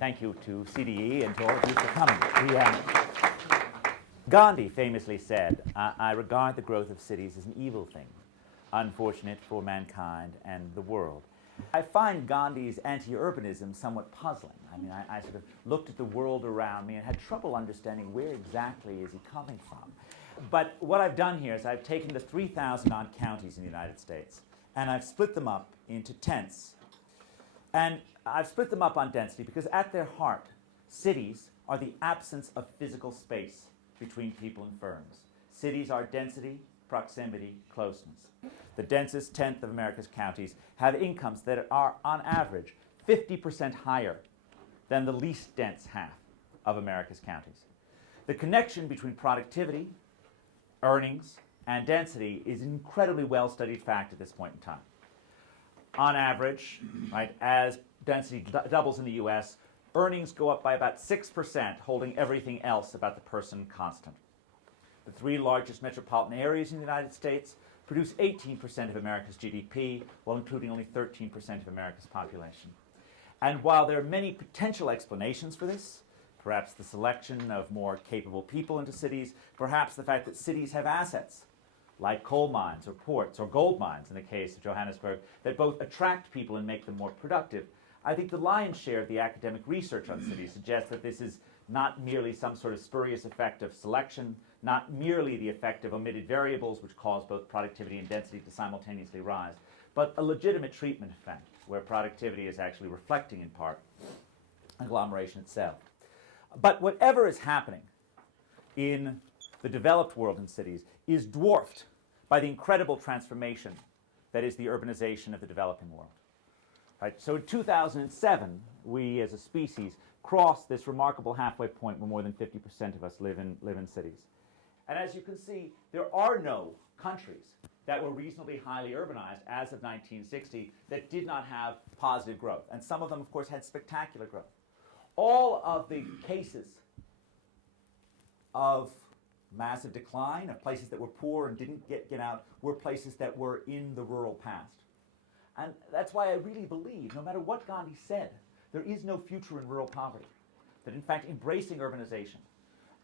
thank you to CDE and to all of you for coming. Gandhi famously said, I regard the growth of cities as an evil thing, unfortunate for mankind and the world. I find Gandhi's anti-urbanism somewhat puzzling. I mean, I sort of looked at the world around me and had trouble understanding where exactly is he coming from. But what I've done here is I've taken the 3,000 odd counties in the United States and I've split them up into tenths. And I've split them up on density because at their heart, cities are the absence of physical space between people and firms. Cities are density, proximity, closeness. The densest tenth of America's counties have incomes that are, on average, 50% higher than the least dense half of America's counties. The connection between productivity, earnings, and density is an incredibly well-studied fact at this point in time. On average, right, as density doubles in the US, earnings go up by about 6%, holding everything else about the person constant. The three largest metropolitan areas in the United States produce 18% of America's GDP, while including only 13% of America's population. And while there are many potential explanations for this, perhaps the selection of more capable people into cities, perhaps the fact that cities have assets, like coal mines or ports or gold mines in the case of Johannesburg, that both attract people and make them more productive, I think the lion's share of the academic research on cities suggests that this is not merely some sort of spurious effect of selection, not merely the effect of omitted variables which cause both productivity and density to simultaneously rise, but a legitimate treatment effect where productivity is actually reflecting in part agglomeration itself. But whatever is happening in the developed world in cities is dwarfed by the incredible transformation that is the urbanization of the developing world. Right? So in 2007, we as a species crossed this remarkable halfway point where more than 50% of us live in cities. And as you can see, there are no countries that were reasonably highly urbanized as of 1960 that did not have positive growth. And some of them, of course, had spectacular growth. All of the cases of massive decline, of places that were poor and didn't get out, were places that were in the rural past. And that's why I really believe, no matter what Gandhi said, there is no future in rural poverty. That in fact, embracing urbanization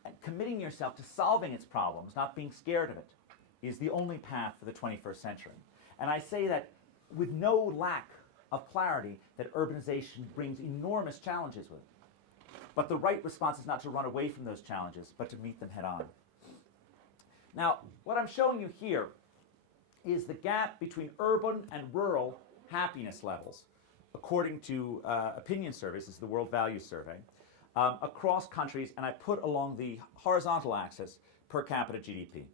and committing yourself to solving its problems, not being scared of it, is the only path for the 21st century. And I say that with no lack of clarity that urbanization brings enormous challenges with it. But the right response is not to run away from those challenges, but to meet them head on. Now, what I'm showing you here is the gap between urban and rural happiness levels, according to opinion surveys, this is the World Values Survey, across countries, and I put along the horizontal axis per capita GDP.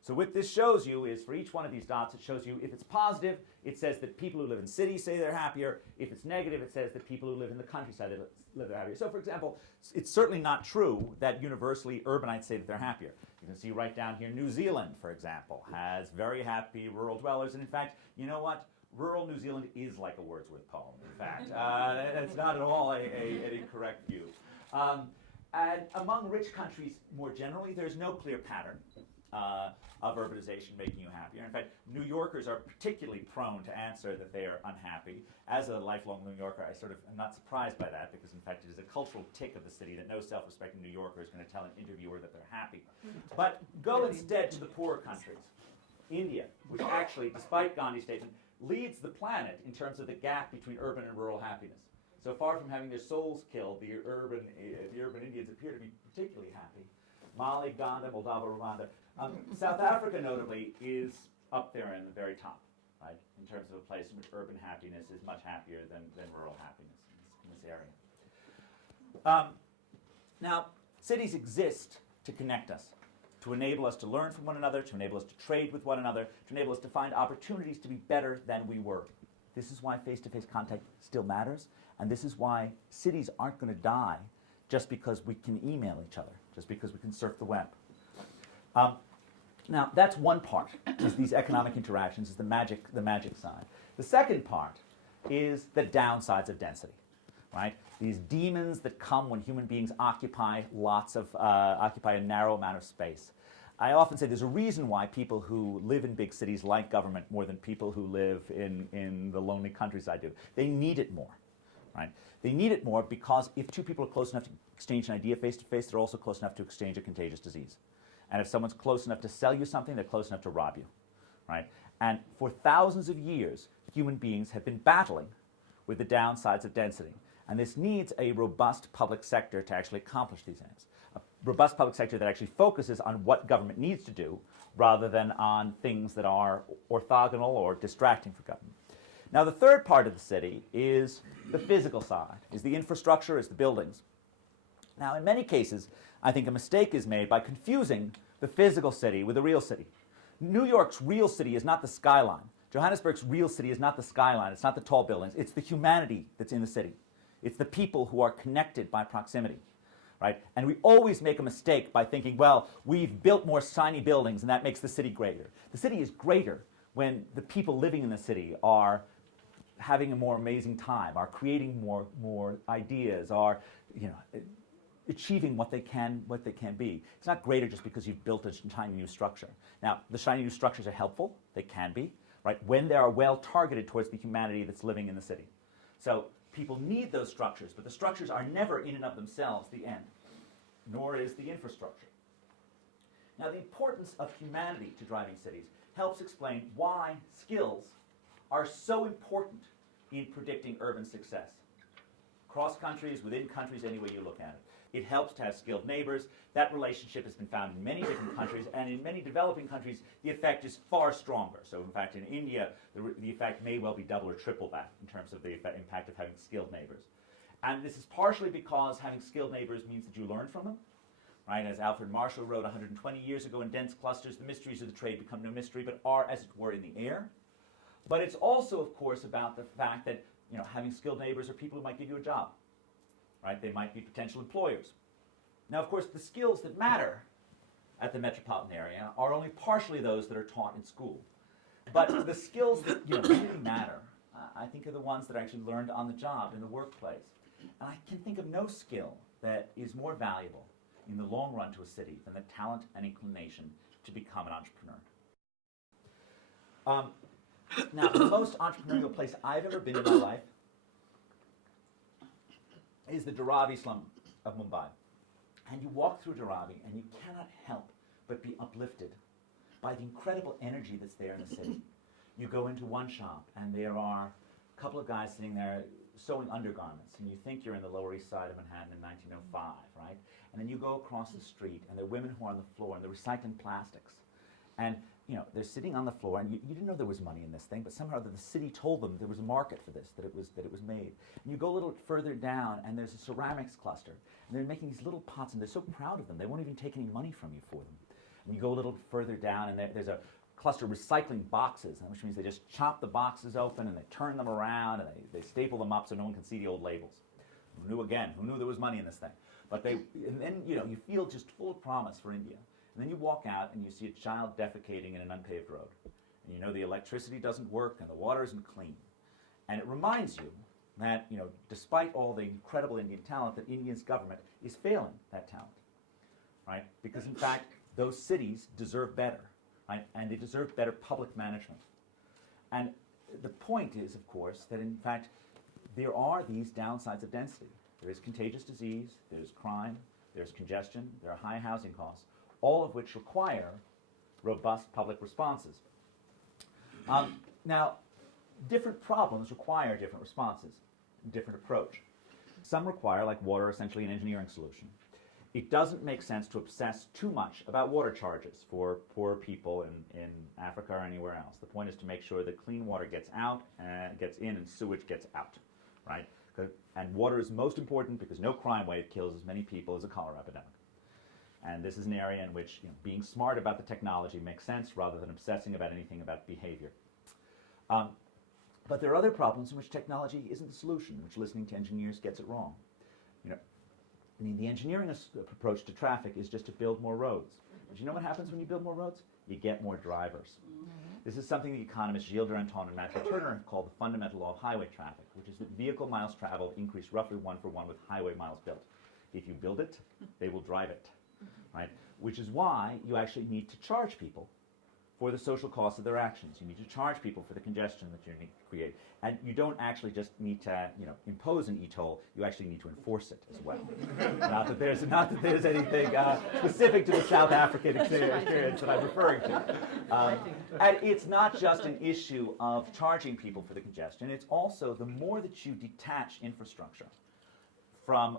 So what this shows you is for each one of these dots, it shows you if it's positive, it says that people who live in cities say they're happier. If it's negative, it says that people who live in the countryside live happier. So for example, it's certainly not true that universally urbanites say that they're happier. You can see right down here, New Zealand, for example, has very happy rural dwellers. And in fact, you know what? Rural New Zealand is like a Wordsworth poem, in fact. It's not at all an incorrect view. And among rich countries more generally, there's no clear pattern of urbanization making you happier. In fact, New Yorkers are particularly prone to answer that they are unhappy. As a lifelong New Yorker, I sort of am not surprised by that because, in fact, it is a cultural tick of the city that no self-respecting New Yorker is going to tell an interviewer that they're happy. But go instead to the poorer countries. India, which actually, despite Gandhi's statement, leads the planet in terms of the gap between urban and rural happiness. So far from having their souls killed, the urban Indians appear to be particularly happy. Mali, Ghana, Moldova, Rwanda. South Africa, notably, is up there in the very top, right, in terms of a place in which urban happiness is much happier than rural happiness in this area. Now, cities exist to connect us, to enable us to learn from one another, to enable us to trade with one another, to enable us to find opportunities to be better than we were. This is why face-to-face contact still matters, and this is why cities aren't going to die just because we can email each other, just because we can surf the web. Now, that's one part, is these economic interactions, is the magic side. The second part is the downsides of density, right? These demons that come when human beings occupy a narrow amount of space. I often say there's a reason why people who live in big cities like government more than people who live in the lonely countryside do. They need it more, right? They need it more because if two people are close enough to exchange an idea face-to-face, they're also close enough to exchange a contagious disease. And if someone's close enough to sell you something, they're close enough to rob you, right? And for thousands of years, human beings have been battling with the downsides of density. And this needs a robust public sector to actually accomplish these aims. A robust public sector that actually focuses on what government needs to do rather than on things that are orthogonal or distracting for government. Now, the third part of the city is the physical side, is the infrastructure, is the buildings. Now, in many cases, I think a mistake is made by confusing the physical city with the real city. New York's real city is not the skyline. Johannesburg's real city is not the skyline. It's not the tall buildings. It's the humanity that's in the city. It's the people who are connected by proximity, right? And we always make a mistake by thinking, well, we've built more shiny buildings and that makes the city greater. The city is greater when the people living in the city are having a more amazing time, are creating more ideas, are achieving what they can be. It's not greater just because you've built a shiny new structure. Now, the shiny new structures are helpful. They can be, right, when they are well targeted towards the humanity that's living in the city. So people need those structures, but the structures are never in and of themselves the end, nor is the infrastructure. Now, the importance of humanity to driving cities helps explain why skills are so important in predicting urban success. Across countries, within countries, any way you look at it. It helps to have skilled neighbors. That relationship has been found in many different countries, and in many developing countries, the effect is far stronger. So, in fact, in India, the effect may well be double or triple that in terms of the impact of having skilled neighbors. And this is partially because having skilled neighbors means that you learn from them, right? As Alfred Marshall wrote 120 years ago, in dense clusters, the mysteries of the trade become no mystery, but are, as it were, in the air. But it's also, of course, about the fact that having skilled neighbors are people who might give you a job. Right? They might be potential employers. Now, of course, the skills that matter at the metropolitan area are only partially those that are taught in school. But the skills that really matter, I think, are the ones that are actually learned on the job, in the workplace. And I can think of no skill that is more valuable in the long run to a city than the talent and inclination to become an entrepreneur. Now, the most entrepreneurial place I've ever been in my life is the Dharavi slum of Mumbai. And you walk through Dharavi and you cannot help but be uplifted by the incredible energy that's there in the city. You go into one shop and there are a couple of guys sitting there sewing undergarments, and you think you're in the Lower East Side of Manhattan in 1905, right? And then you go across the street and there are women who are on the floor and they're recycling plastics. And they're sitting on the floor, and you didn't know there was money in this thing, but somehow the city told them there was a market for this, that it was made. And you go a little further down, and there's a ceramics cluster, and they're making these little pots, and they're so proud of them, they won't even take any money from you for them. And you go a little further down, and there's a cluster of recycling boxes, which means they just chop the boxes open, and they turn them around, and they staple them up so no one can see the old labels. Who knew there was money in this thing? But and then you feel just full of promise for India. And then you walk out and you see a child defecating in an unpaved road. And the electricity doesn't work and the water isn't clean. And it reminds you that, despite all the incredible Indian talent, that India's government is failing that talent, right? Because in fact, those cities deserve better, right? And they deserve better public management. And the point is, of course, that in fact, there are these downsides of density. There is contagious disease, there's crime, there's congestion, there are high housing costs, all of which require robust public responses. Now, different problems require different responses, different approach. Some require, like water, essentially an engineering solution. It doesn't make sense to obsess too much about water charges for poor people in Africa or anywhere else. The point is to make sure that clean water gets out and gets in and sewage gets out, right? And water is most important because no crime wave kills as many people as a cholera epidemic. And this is an area in which being smart about the technology makes sense rather than obsessing about anything about behavior. But there are other problems in which technology isn't the solution, in which listening to engineers gets it wrong. The engineering approach to traffic is just to build more roads. But you know what happens when you build more roads? You get more drivers. Mm-hmm. This is something the economists Gilles Duranton and Matthew Turner have called the fundamental law of highway traffic, which is that vehicle miles traveled increase roughly 1 for 1 with highway miles built. If you build it, they will drive it. Right? Which is why you actually need to charge people for the social costs of their actions. You need to charge people for the congestion that you need to create. And you don't actually just need to, impose an e-toll, you actually need to enforce it as well. not that there's anything specific to the South African experience that I'm referring to. And it's not just an issue of charging people for the congestion, it's also the more that you detach infrastructure from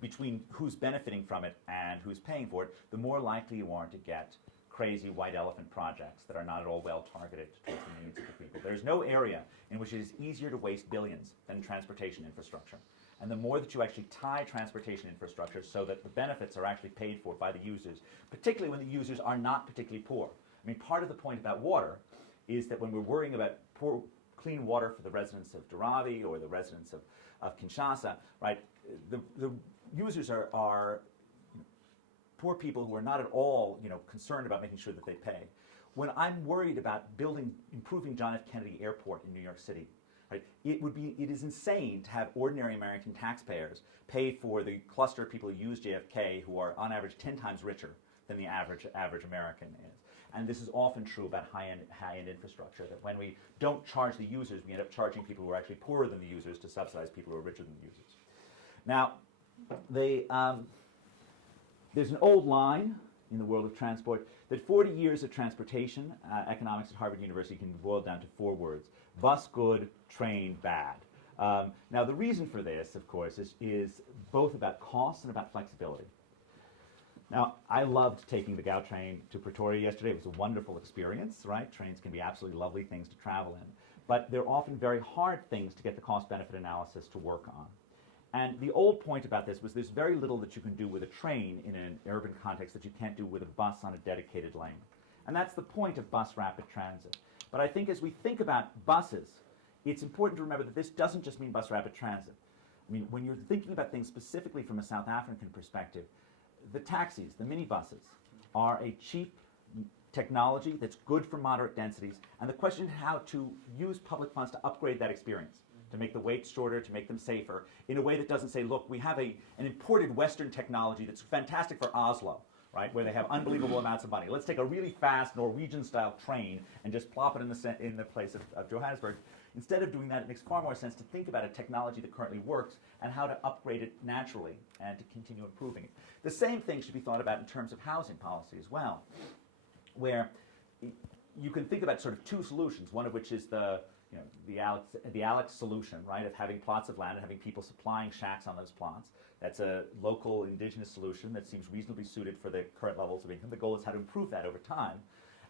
between who's benefiting from it and who's paying for it, the more likely you are to get crazy white elephant projects that are not at all well targeted towards the needs of the people. There's no area in which it is easier to waste billions than transportation infrastructure. And the more that you actually tie transportation infrastructure so that the benefits are actually paid for by the users, particularly when the users are not particularly poor. I mean, part of the point about water is that when we're worrying about clean water for the residents of Dharavi or the residents of Kinshasa, right, the users are poor people who are not at all, concerned about making sure that they pay. When I'm worried about improving John F. Kennedy Airport in New York City, right, it is insane to have ordinary American taxpayers pay for the cluster of people who use JFK who are on average 10 times richer than the average American is. And this is often true about high-end infrastructure, that when we don't charge the users, we end up charging people who are actually poorer than the users to subsidize people who are richer than the users. Now, there's an old line in the world of transport that 40 years of transportation economics at Harvard University can be boiled down to 4 words: bus good, train bad. Now, the reason for this, of course, is both about cost and about flexibility. Now, I loved taking the Gautrain to Pretoria yesterday. It was a wonderful experience, right? Trains can be absolutely lovely things to travel in. But they're often very hard things to get the cost-benefit analysis to work on. And the old point about this was there's very little that you can do with a train in an urban context that you can't do with a bus on a dedicated lane. And that's the point of bus rapid transit. But I think as we think about buses, it's important to remember that this doesn't just mean bus rapid transit. I mean, when you're thinking about things specifically from a South African perspective, the taxis, the minibuses, are a cheap technology that's good for moderate densities. And the question is how to use public funds to upgrade that experience, to make the waits shorter, to make them safer, in a way that doesn't say, look, we have an imported Western technology that's fantastic for Oslo, right, where they have unbelievable amounts of money. Let's take a really fast Norwegian-style train and just plop it in the place of Johannesburg. Instead of doing that, it makes far more sense to think about a technology that currently works and how to upgrade it naturally and to continue improving it. The same thing should be thought about in terms of housing policy as well, where you can think about sort of 2 solutions, one of which is the Alex solution, right, of having plots of land and having people supplying shacks on those plots. That's a local indigenous solution that seems reasonably suited for the current levels of income. The goal is how to improve that over time,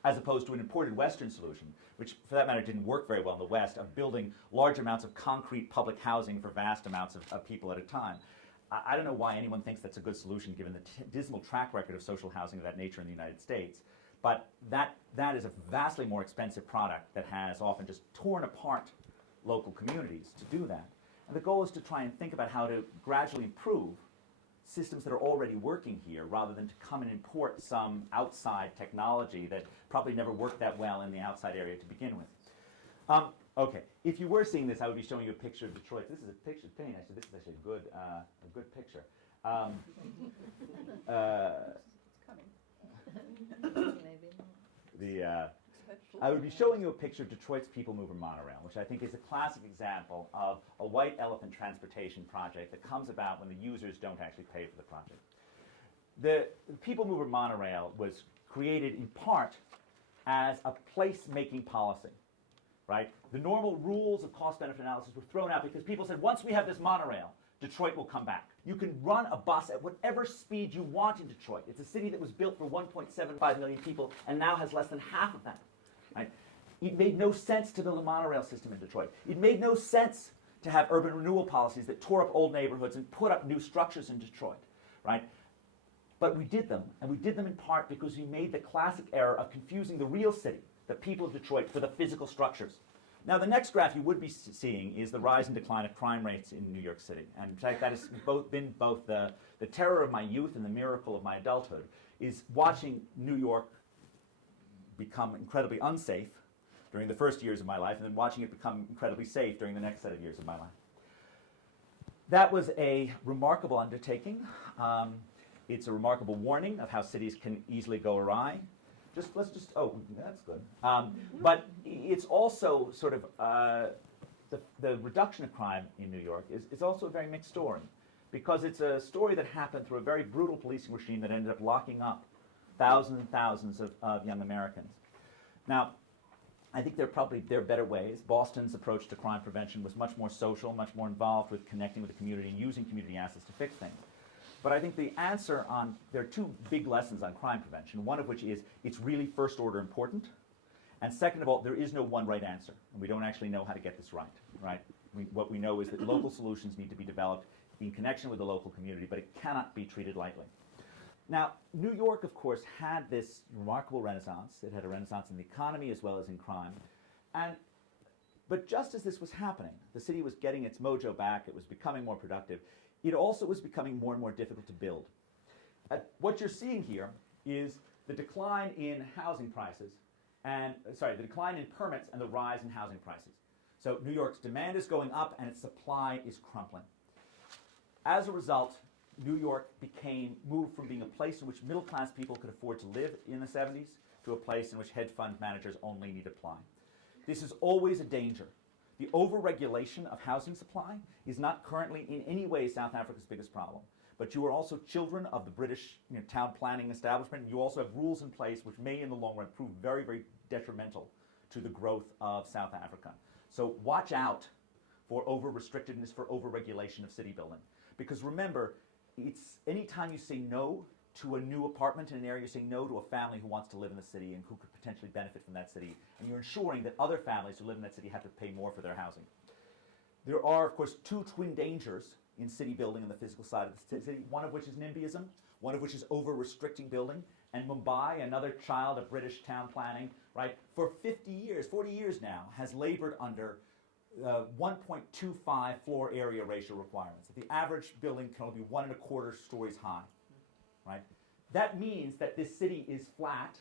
as opposed to an imported Western solution, which for that matter didn't work very well in the West, of building large amounts of concrete public housing for vast amounts of people at a time. I don't know why anyone thinks that's a good solution given the dismal track record of social housing of that nature in the United States. But that is a vastly more expensive product that has often just torn apart local communities to do that. And the goal is to try and think about how to gradually improve systems that are already working here rather than to come and import some outside technology that probably never worked that well in the outside area to begin with. Okay, if you were seeing this, I would be showing you a picture of Detroit. This is a picture of Penny. Actually, this is actually a good picture. I would be showing you a picture of Detroit's People Mover monorail, which I think is a classic example of a white elephant transportation project that comes about when the users don't actually pay for the project. The People Mover monorail was created in part as a place-making policy, right? The normal rules of cost-benefit analysis were thrown out because people said, once we have this monorail, Detroit will come back. You can run a bus at whatever speed you want in Detroit. It's a city that was built for 1.75 million people and now has less than half of that. Right? It made no sense to build a monorail system in Detroit. It made no sense to have urban renewal policies that tore up old neighborhoods and put up new structures in Detroit. Right? But we did them, and we did them in part because we made the classic error of confusing the real city, the people of Detroit, for the physical structures. Now, the next graph you would be seeing is the rise and decline of crime rates in New York City. And in fact, that has been both the terror of my youth and the miracle of my adulthood, is watching New York become incredibly unsafe during the first years of my life, and then watching it become incredibly safe during the next set of years of my life. That was a remarkable undertaking. It's a remarkable warning of how cities can easily go awry. Oh, that's good. But it's also sort of, the reduction of crime in New York is also a very mixed story, because it's a story that happened through a very brutal policing regime that ended up locking up thousands and thousands of young Americans. Now, I think there are better ways. Boston's approach to crime prevention was much more social, much more involved with connecting with the community and using community assets to fix things. But I think there are two big lessons on crime prevention, one of which is it's really first order important, and second of all, there is no one right answer, and we don't actually know how to get this right? What we know is that local solutions need to be developed in connection with the local community, but it cannot be treated lightly. Now, New York, of course, had this remarkable renaissance. It had a renaissance in the economy as well as in crime. But just as this was happening, the city was getting its mojo back, it was becoming more productive, it also was becoming more and more difficult to build. What you're seeing here is the decline in housing prices, the decline in permits and the rise in housing prices. So New York's demand is going up and its supply is crumpling. As a result, New York moved from being a place in which middle-class people could afford to live in the 70s to a place in which hedge fund managers only need apply. This is always a danger. The overregulation of housing supply is not currently in any way South Africa's biggest problem. But you are also children of the British town planning establishment. You also have rules in place which may in the long run prove very, very detrimental to the growth of South Africa. So watch out for over-restrictedness, for over-regulation of city building. Because remember, it's anytime you say no to a new apartment in an area, you're saying no to a family who wants to live in the city and who could potentially benefit from that city, and you're ensuring that other families who live in that city have to pay more for their housing. There are, of course, two twin dangers in city building on the physical side of the city, one of which is NIMBYism, one of which is over-restricting building, and Mumbai, another child of British town planning, right, for 40 years now, has labored under 1.25 floor area ratio requirements. The average building can only be 1.25 stories high, right? That means that this city is flat,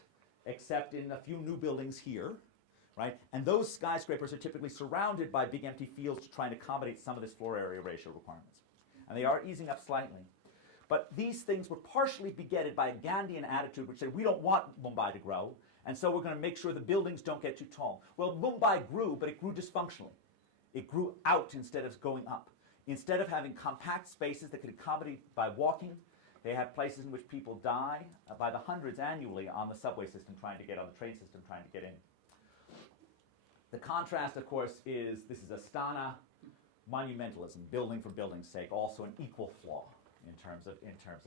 except in a few new buildings here, right? And those skyscrapers are typically surrounded by big empty fields to try and accommodate some of this floor area ratio requirements. And they are easing up slightly. But these things were partially begetted by a Gandhian attitude which said, we don't want Mumbai to grow, and so we're going to make sure the buildings don't get too tall. Well, Mumbai grew, but it grew dysfunctionally. It grew out instead of going up. Instead of having compact spaces that could accommodate by walking, they have places in which people die by the hundreds annually on the subway system trying to get on the train system trying to get in. The contrast, of course, is this is Astana monumentalism, building for building's sake, also an equal flaw in terms of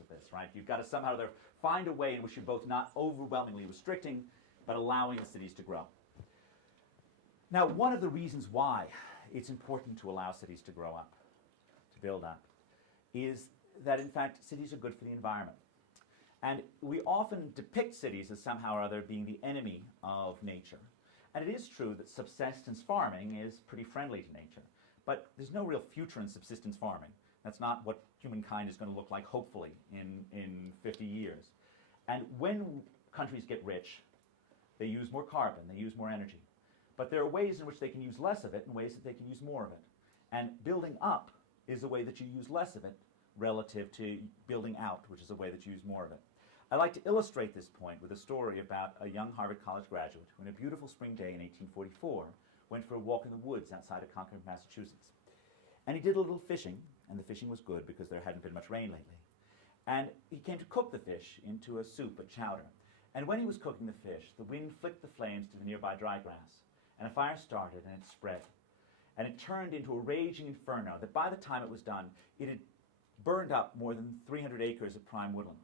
this, right? You've got to somehow find a way in which you're both not overwhelmingly restricting, but allowing the cities to grow. Now, one of the reasons why it's important to allow cities to grow up, to build up, is that, in fact, cities are good for the environment. And we often depict cities as somehow or other being the enemy of nature. And it is true that subsistence farming is pretty friendly to nature. But there's no real future in subsistence farming. That's not what humankind is going to look like, hopefully, in 50 years. And when countries get rich, they use more carbon, they use more energy. But there are ways in which they can use less of it and ways that they can use more of it. And building up is a way that you use less of it relative to building out, which is a way that you use more of it. I like to illustrate this point with a story about a young Harvard College graduate who, on a beautiful spring day in 1844, went for a walk in the woods outside of Concord, Massachusetts. And he did a little fishing, and the fishing was good because there hadn't been much rain lately. And he came to cook the fish into a soup, a chowder. And when he was cooking the fish, the wind flicked the flames to the nearby dry grass, and a fire started and it spread. And it turned into a raging inferno that by the time it was done, it had burned up more than 300 acres of prime woodland.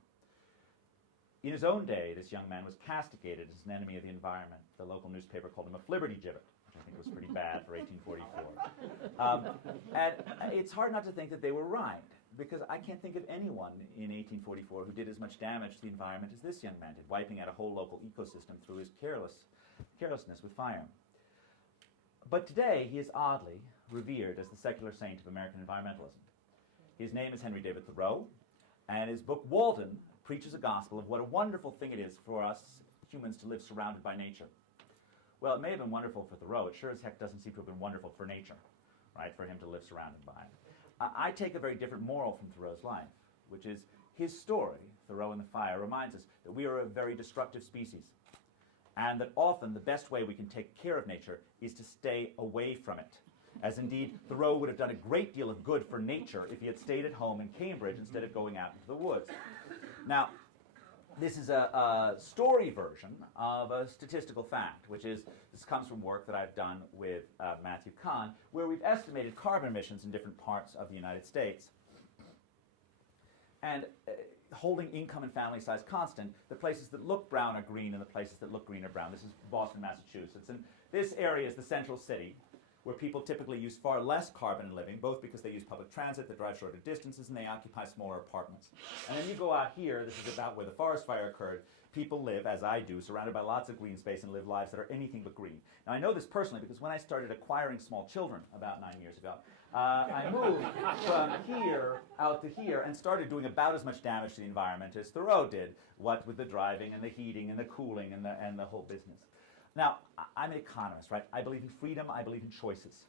In his own day, this young man was castigated as an enemy of the environment. The local newspaper called him a flibbertigibbet, which I think was pretty bad for 1844. And it's hard not to think that they were right, because I can't think of anyone in 1844 who did as much damage to the environment as this young man did, wiping out a whole local ecosystem through his carelessness with fire. But today, he is oddly revered as the secular saint of American environmentalism. His name is Henry David Thoreau, and his book, Walden, preaches a gospel of what a wonderful thing it is for us humans to live surrounded by nature. Well, it may have been wonderful for Thoreau. It sure as heck doesn't seem to have been wonderful for nature, right, for him to live surrounded by it. I take a very different moral from Thoreau's life, which is his story, Thoreau and the Fire, reminds us that we are a very destructive species. and that often the best way we can take care of nature is to stay away from it. As indeed, Thoreau would have done a great deal of good for nature if he had stayed at home in Cambridge instead of going out into the woods. Now, this is a story version of a statistical fact, which is, this comes from work that I've done with Matthew Kahn, where we've estimated carbon emissions in different parts of the United States. And holding income and family size constant, the places that look brown are green and the places that look green are brown. This is Boston, Massachusetts. And this area is the central city, where people typically use far less carbon in living, both because they use public transit, they drive shorter distances, and they occupy smaller apartments. And then you go out here, this is about where the forest fire occurred. People live, as I do, surrounded by lots of green space and live lives that are anything but green. Now I know this personally because when I started acquiring small children about 9 years ago, I moved from here out to here and started doing about as much damage to the environment as Thoreau did, what with the driving and the heating and the cooling and the whole business. Now, I'm an economist, right? I believe in freedom, I believe in choices.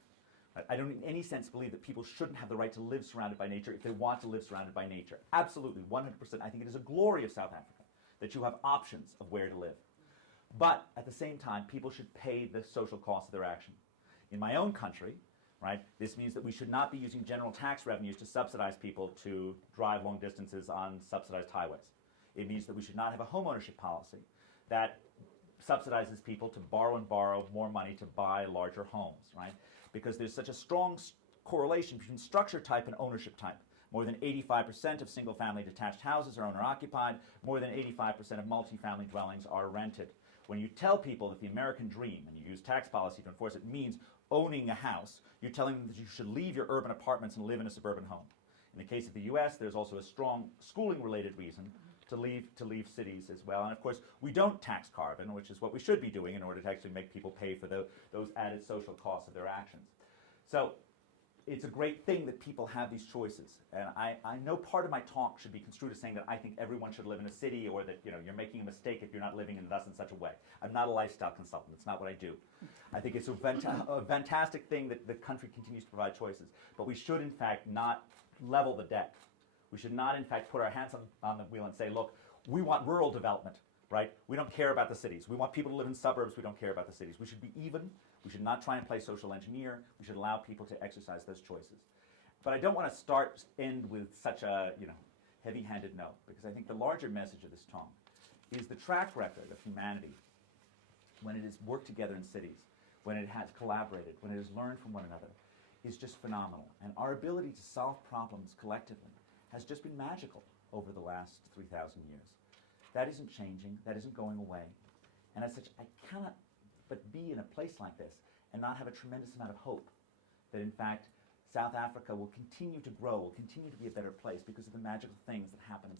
Right? I don't in any sense believe that people shouldn't have the right to live surrounded by nature if they want to live surrounded by nature. Absolutely, 100%. I think it is a glory of South Africa that you have options of where to live. But at the same time, people should pay the social cost of their action. In my own country, right, this means that we should not be using general tax revenues to subsidize people to drive long distances on subsidized highways. It means that we should not have a homeownership policy that subsidizes people to borrow more money to buy larger homes, right? Because there's such a strong correlation between structure type and ownership type. More than 85% of single-family detached houses are owner-occupied. More than 85% of multifamily dwellings are rented. When you tell people that the American dream, and you use tax policy to enforce it, means owning a house, you're telling them that you should leave your urban apartments and live in a suburban home. In the case of the US, there's also a strong schooling-related reason to leave cities as well. And of course, we don't tax carbon, which is what we should be doing in order to actually make people pay for those added social costs of their actions. So it's a great thing that people have these choices. And I know part of my talk should be construed as saying that I think everyone should live in a city, or that you're making a mistake if you're not living in thus in such a way. I'm not a lifestyle consultant. That's not what I do. I think it's a fantastic thing that the country continues to provide choices. But we should, in fact, not level the deck. We should not, in fact, put our hands on the wheel and say, look, we want rural development, right? We don't care about the cities. We want people to live in suburbs. We don't care about the cities. We should be even. We should not try and play social engineer. We should allow people to exercise those choices. But I don't want to end with such a heavy-handed note, because I think the larger message of this talk is the track record of humanity when it has worked together in cities, when it has collaborated, when it has learned from one another, is just phenomenal. And our ability to solve problems collectively has just been magical over the last 3,000 years. That isn't changing, that isn't going away. And as such, I cannot but be in a place like this and not have a tremendous amount of hope that, in fact, South Africa will continue to grow, will continue to be a better place because of the magical things that happen in